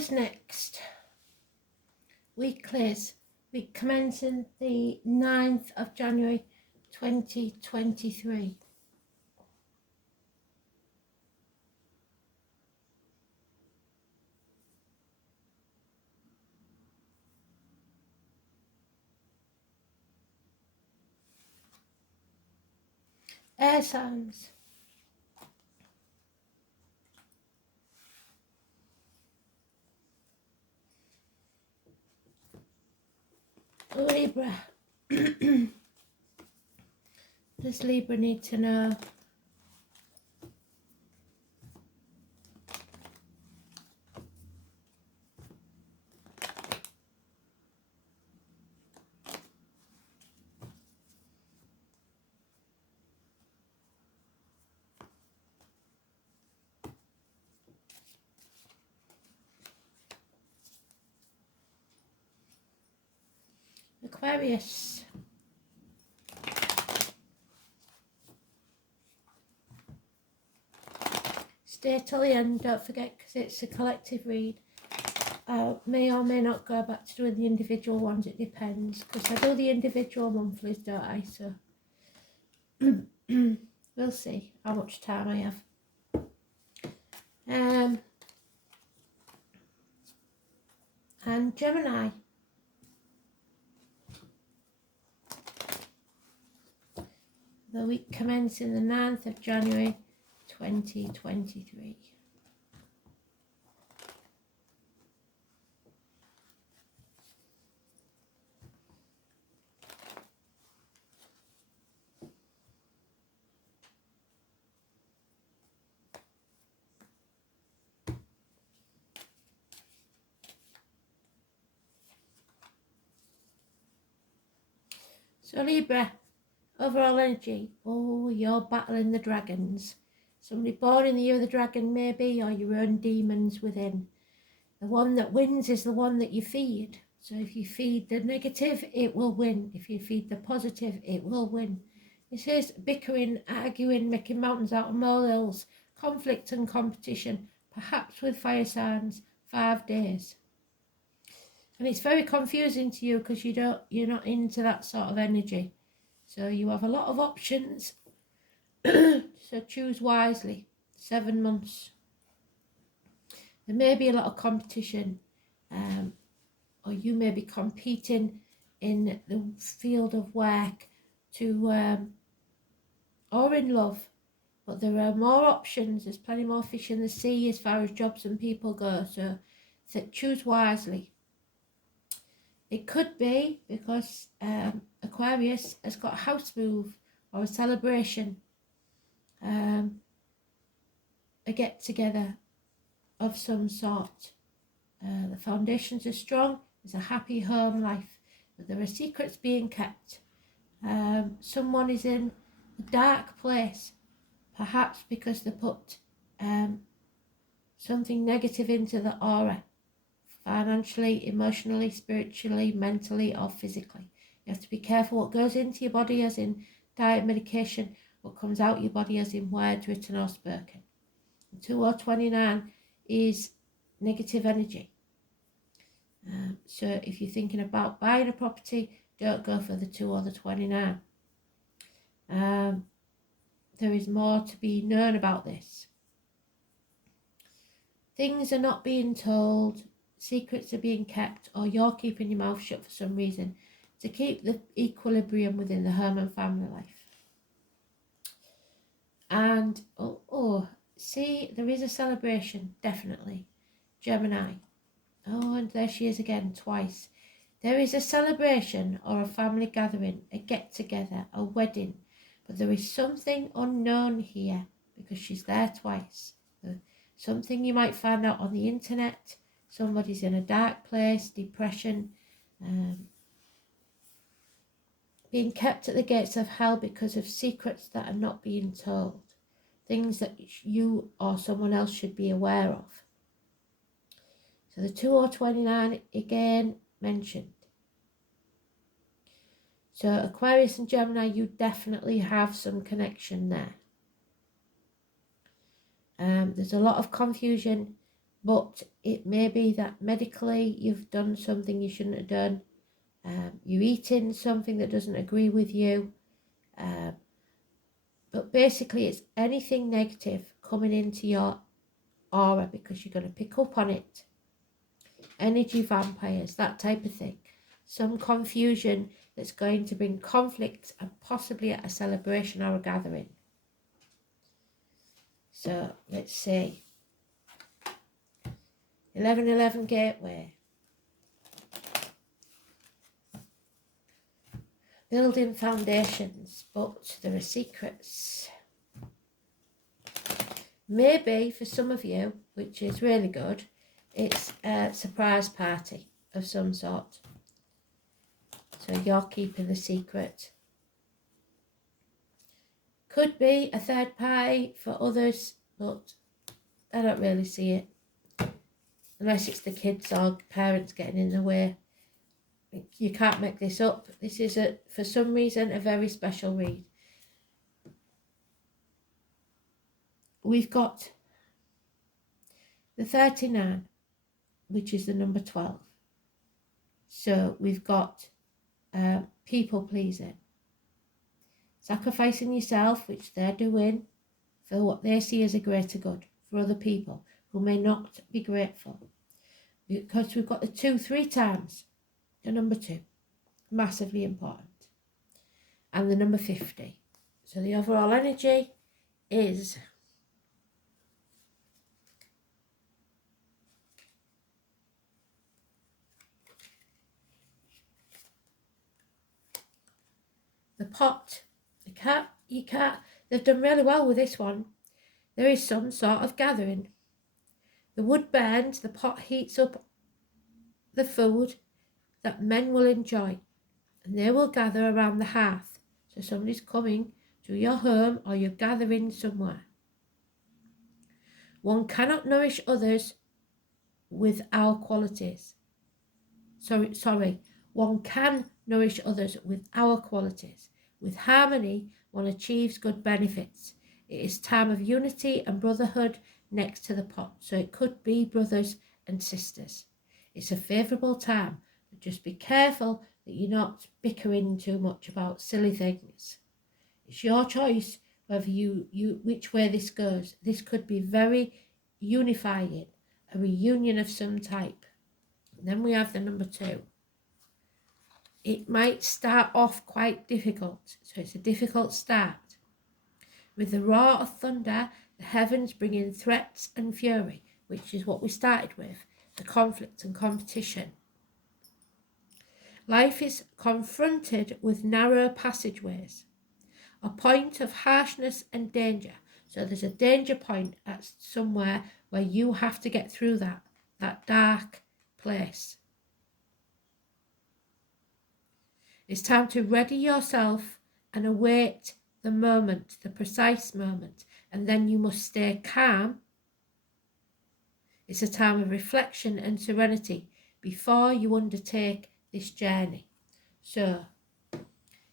Who's next? Weeklies. Week commencing the 9th of January 2023. Air signs. Libra. Does Libra need to know? Aquarius. Stay till the end, don't forget, because it's a collective read. May or may not go back to doing the individual ones, it depends, because I do the individual monthlies, don't I? So we'll see how much time I have. And Gemini. The week commencing the 9th of January 2023. So Libra, overall energy. Oh, you're battling the dragons. Somebody born in the year of the dragon maybe, or your own demons within. The one that wins is the one that you feed. So if you feed the negative, it will win. If you feed the positive, it will win. This is bickering, arguing, making mountains out of molehills, conflict and competition, perhaps with fire signs, 5 days. And it's very confusing to you because you're not into that sort of energy. So you have a lot of options. So choose wisely. 7 months. There may be a lot of competition, or you may be competing in the field of work or in love. But there are more options. There's plenty more fish in the sea as far as jobs and people go. So choose wisely. It could be because Aquarius has got a house move or a celebration, a get-together of some sort. The foundations are strong. There's a happy home life, but there are secrets being kept. Someone is in a dark place, perhaps because they put something negative into the aura. Financially, emotionally, spiritually, mentally, or physically. You have to be careful what goes into your body, as in diet, medication, what comes out your body, as in words written or spoken. 2 or 29 is negative energy. So if you're thinking about buying a property, don't go for the 2 or the 29. There is more to be known about this. Things are not being told. Secrets are being kept, or you're keeping your mouth shut for some reason to keep the equilibrium within the home and family life. And see, there is a celebration, definitely. Gemini. Oh, and there she is again, twice. There is a celebration or a family gathering, a get-together, a wedding, but there is something unknown here because she's there twice. Something you might find out on the internet. Somebody's in a dark place, depression, being kept at the gates of hell because of secrets that are not being told. Things that you or someone else should be aware of. So the 2 or 29 again mentioned. So Aquarius and Gemini, you definitely have some connection there. There's a lot of confusion But it may be that medically you've done something you shouldn't have done. You're eating something that doesn't agree with you. But basically it's anything negative coming into your aura, because you're going to pick up on it. Energy vampires, that type of thing. Some confusion that's going to bring conflict, and possibly at a celebration or a gathering. So let's see. 1111 Gateway. Building foundations, but there are secrets. Maybe for some of you, which is really good, it's a surprise party of some sort. So you're keeping the secret. Could be a third party for others, but I don't really see it. Unless it's the kids or parents getting in the way. You can't make this up. This is, for some reason, a very special read. We've got the 39, which is the number 12. So we've got people pleasing. Sacrificing yourself, which they're doing for what they see as a greater good for other people who may not be grateful. Because we've got the 2 3 times. The number 2, massively important. And the number 50. So the overall energy is the pot. You can't, they've done really well with this one. There is some sort of gathering. The wood burns, the pot heats up the food that men will enjoy, and they will gather around the hearth. So somebody's coming to your home, or you're gathering somewhere. One cannot nourish others with our qualities. Sorry. One can nourish others with our qualities. With harmony, one achieves good benefits. It is time of unity and brotherhood next to the pot. So it could be brothers and sisters. It's a favourable time. But just be careful that you're not bickering too much about silly things. It's your choice whether which way this goes. This could be very unifying, a reunion of some type. And then we have the number 2. It might start off quite difficult, so it's a difficult start. With the roar of thunder, the heavens bring in threats and fury, which is what we started with, the conflict and competition. Life is confronted with narrow passageways, a point of harshness and danger. So there's a danger point at somewhere where you have to get through that dark place. It's time to ready yourself and await the moment, the precise moment, and then you must stay calm. It's a time of reflection and serenity before you undertake this journey. So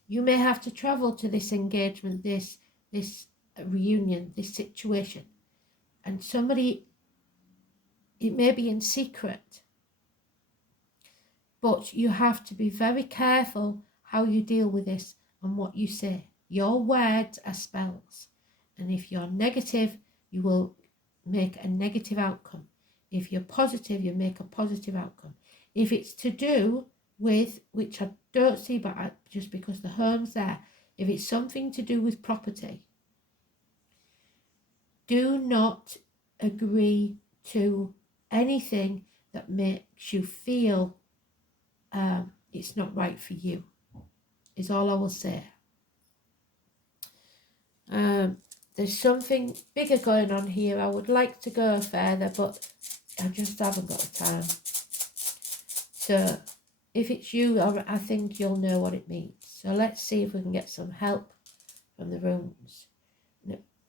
you may have to travel to this engagement, this reunion, this situation, and somebody, it may be in secret, but you have to be very careful how you deal with this and what you say. Your words are spells, and if you're negative, you will make a negative outcome. If you're positive, you make a positive outcome. If it's to do with, which I don't see, but just because the home's there, if it's something to do with property, do not agree to anything that makes you feel it's not right for you, is all I will say. There's something bigger going on here. I would like to go further, but I just haven't got the time. So if it's you, I think you'll know what it means. So let's see if we can get some help from the runes.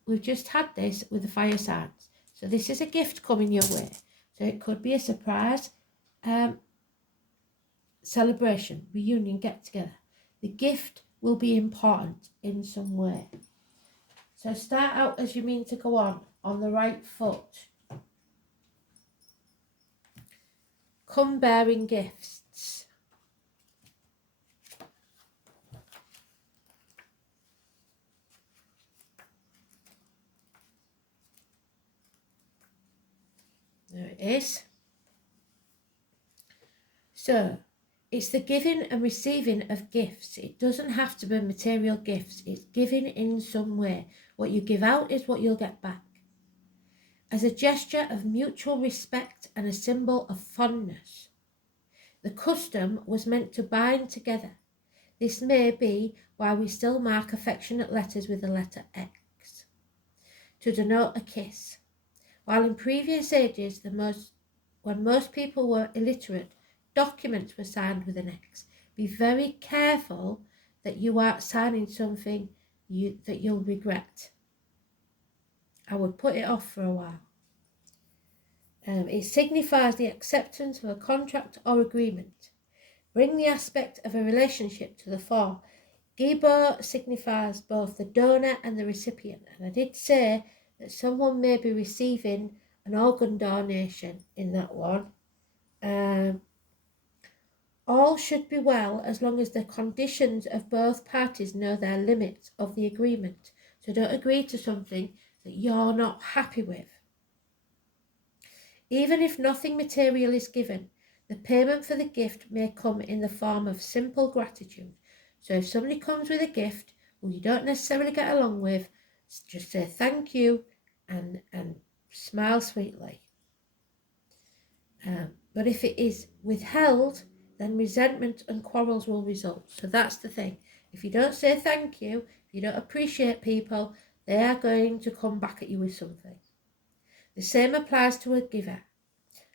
We've just had this with the fire signs. So this is a gift coming your way. So it could be a surprise celebration, reunion, get together. The gift will be important in some way. So start out as you mean to go on the right foot. come bearing gifts. There it is. So, it's the giving and receiving of gifts. It doesn't have to be material gifts. It's giving in some way. What you give out is what you'll get back. As a gesture of mutual respect and a symbol of fondness. The custom was meant to bind together. This may be why we still mark affectionate letters with the letter X, to denote a kiss. While in previous ages, when most people were illiterate, documents were signed with an X. Be very careful that you aren't signing something that you'll regret. I would put it off for a while. It signifies the acceptance of a contract or agreement. Bring the aspect of a relationship to the fore. Gibo signifies both the donor and the recipient. And I did say that someone may be receiving an organ donation in that one. All should be well as long as the conditions of both parties know their limits of the agreement. So don't agree to something that you're not happy with. Even if nothing material is given, the payment for the gift may come in the form of simple gratitude. So if somebody comes with a gift who you don't necessarily get along with, just say thank you and smile sweetly. But if it is withheld, then resentment and quarrels will result. So that's the thing. If you don't say thank you, if you don't appreciate people, they are going to come back at you with something. The same applies to a giver.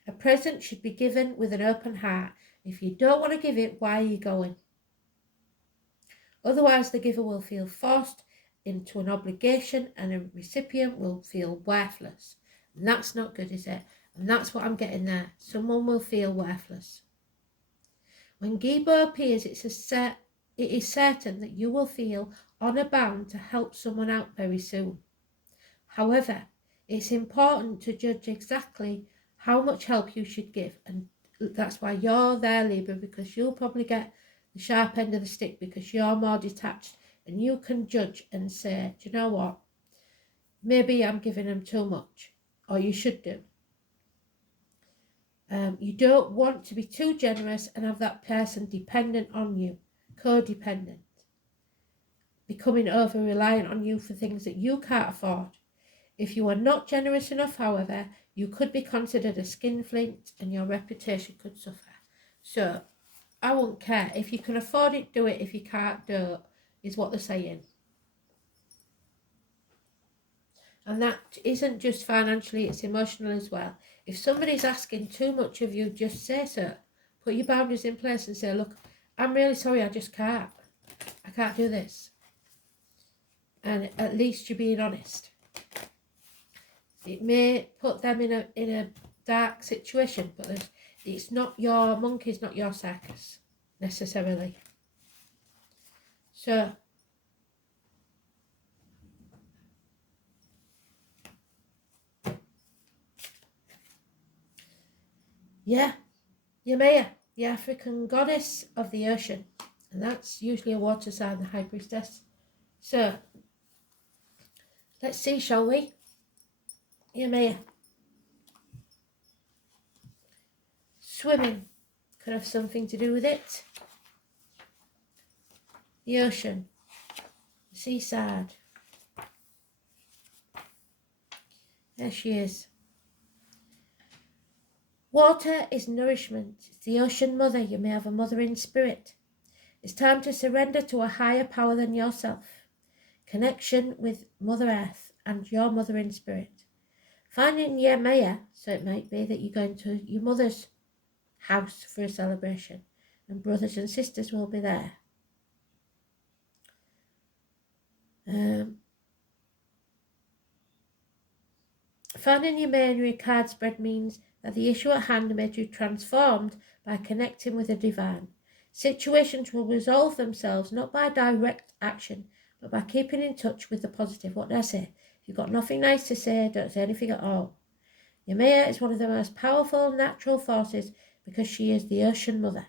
A present should be given with an open heart. If you don't want to give it, why are you going? Otherwise, the giver will feel forced into an obligation and a recipient will feel worthless. And that's not good, is it? And that's what I'm getting there. Someone will feel worthless. When Gibo appears, it is certain that you will feel honour bound to help someone out very soon. However, it's important to judge exactly how much help you should give, and that's why you're there, Libra, because you'll probably get the sharp end of the stick because you're more detached and you can judge and say, do you know what, maybe I'm giving them too much, or you should do. You don't want to be too generous and have that person dependent on you, codependent, becoming over-reliant on you for things that you can't afford. If you are not generous enough, however, you could be considered a skinflint and your reputation could suffer. So, I won't care. If you can afford it, do it. If you can't, don't, is what they're saying. And that isn't just financially, it's emotional as well. If somebody's asking too much of you, just say so. Put your boundaries in place and say, look, I'm really sorry, I just can't. I can't do this. And at least you're being honest. It may put them in a dark situation, but it's not your monkey's not your circus, necessarily. So, yeah, Yemaya, the African goddess of the ocean. And that's usually a water sign, the High Priestess. So, let's see, shall we? Yemaya. Swimming could have something to do with it. The ocean. The seaside. There she is. Water is nourishment. It's the ocean mother. You may have a mother in spirit. It's time to surrender to a higher power than yourself. Connection with Mother Earth and your mother in spirit. Finding your Maya, so it might be that you're going to your mother's house for a celebration and brothers and sisters will be there. Finding your Maya in your card spread means that the issue at hand may be transformed by connecting with the divine. Situations will resolve themselves not by direct action, but by keeping in touch with the positive. What did I say? If you've got nothing nice to say, don't say anything at all. Your Maya is one of the most powerful natural forces because she is the ocean mother.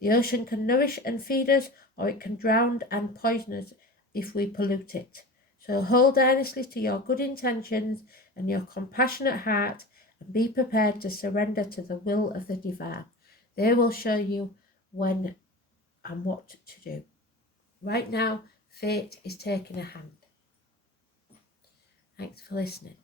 The ocean can nourish and feed us, or it can drown and poison us if we pollute it. So hold earnestly to your good intentions and your compassionate heart, and be prepared to surrender to the will of the divine. They will show you when and what to do. Right now, fate is taking a hand. Thanks for listening.